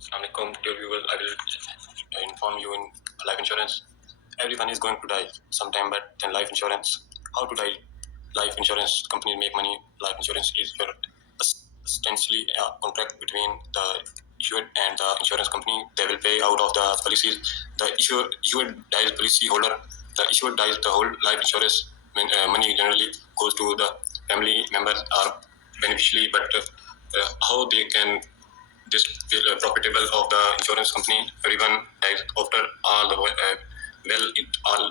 Assalamualaikum, dear viewers. I will inform you in life insurance. Everyone is going to die sometime, but then life insurance. How to die? Life insurance companies make money. Life insurance is your essentially a contract between the issued and the insurance company. They will pay out of the policies. The issued dies policy holder. The issued dies the whole life insurance. Money generally goes to the family members or beneficiary, but how they can this profitable of the insurance company. Everyone dies after all the well, it all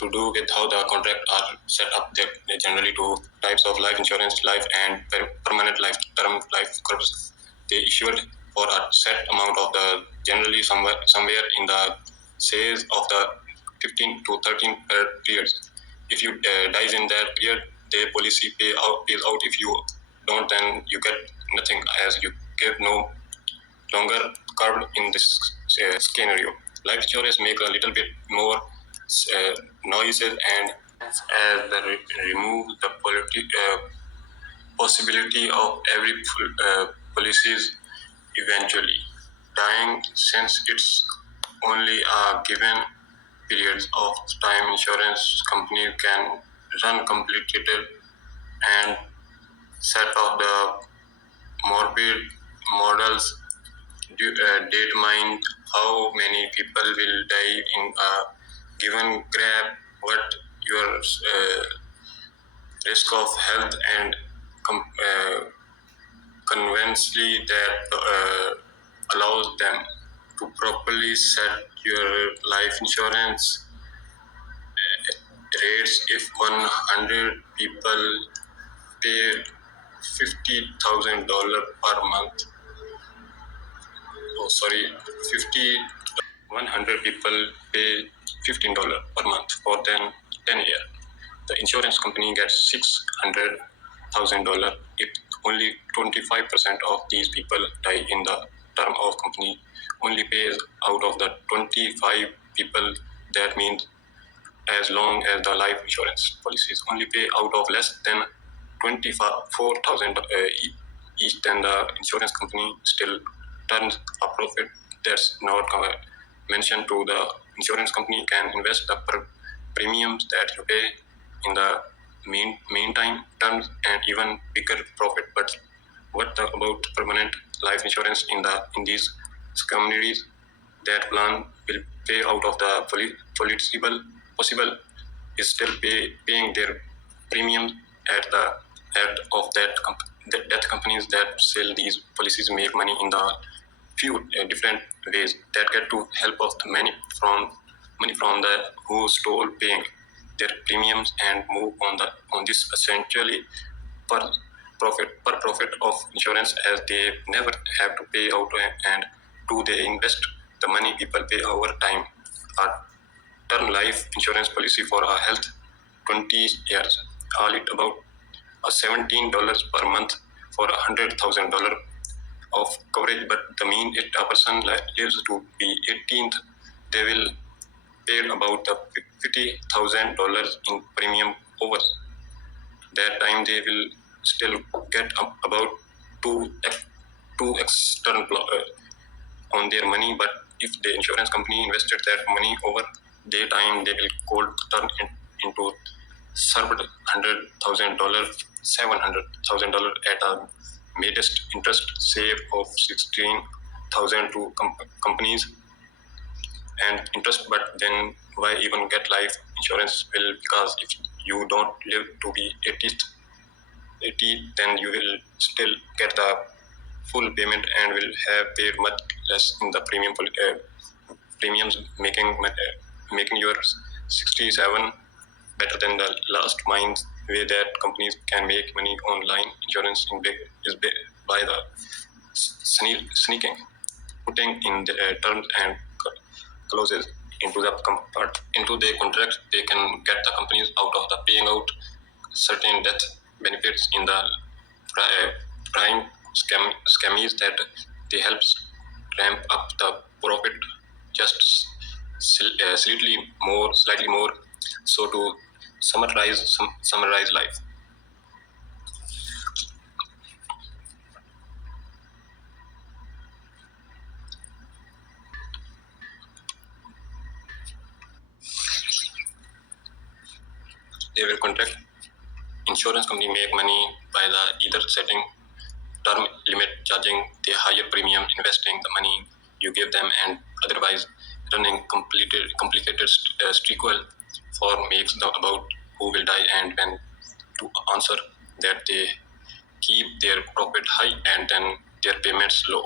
to do with how the contract are set up. They generally two types of life insurance, life and permanent life, term life coverage. They issued for a set amount of the generally somewhere in the sales of the 15 to 13 periods. If you dies in that period, the policy pays out. If you don't, then you get nothing as you give no longer covered in this scenario. Life insurance make a little bit more noises and as the remove the possibility of every policies eventually dying since it's only a given periods of time insurance company can run complicated and set of the morbid models determine how many people will die in a given grab, what your risk of health and conveniently that allows them to properly set your life insurance rates. If 100 people pay $50,000 per month, 100 people pay $15 per month for 10 years. The insurance company gets $600,000 if only 25% of these people die in the term of company only pays out of the 25 people. That means as long as the life insurance policies only pay out of less than 24,000 each, then the insurance company still turns a profit. That's not mentioned to the insurance company can invest the premiums that you pay in the meantime terms and even bigger profit. But what about permanent life insurance in these communities? That plan will pay out of the possible is still paying their premiums at the head of that companies that sell these policies make money in the few different ways that get to help of the money from the who stole paying their premiums and move on this essentially per profit of insurance as they never have to pay out and do they invest the money people pay over time. A term life insurance policy for a health 20 years all it about $17 per month for $100,000 of coverage, but the mean it a person lives to be 18th, they will pay about the $50,000 in premium over that time. They will still get about two external on their money, but if the insurance company invested that money over their time, they will turn into served $100,000, $700,000 at a modest interest save of 16,000 to companies and interest. But then why even get life insurance? Well, because if you don't live to be 80, then you will still get the full payment and will have paid much less in the premiums, making your 67 better than the last mines way that companies can make money online. Insurance is by the sneaking, putting in the terms and clauses into the contract. They can get the companies out of the paying out certain death benefits in the prime scammies that they help ramp up the profit just slightly more. So to summarize life. They will contract. Insurance company make money by the either setting term limit, charging the higher premium, investing the money you give them, and otherwise running complicated sequel for makes the about who will die and when to answer that they keep their profit high and then their payments low.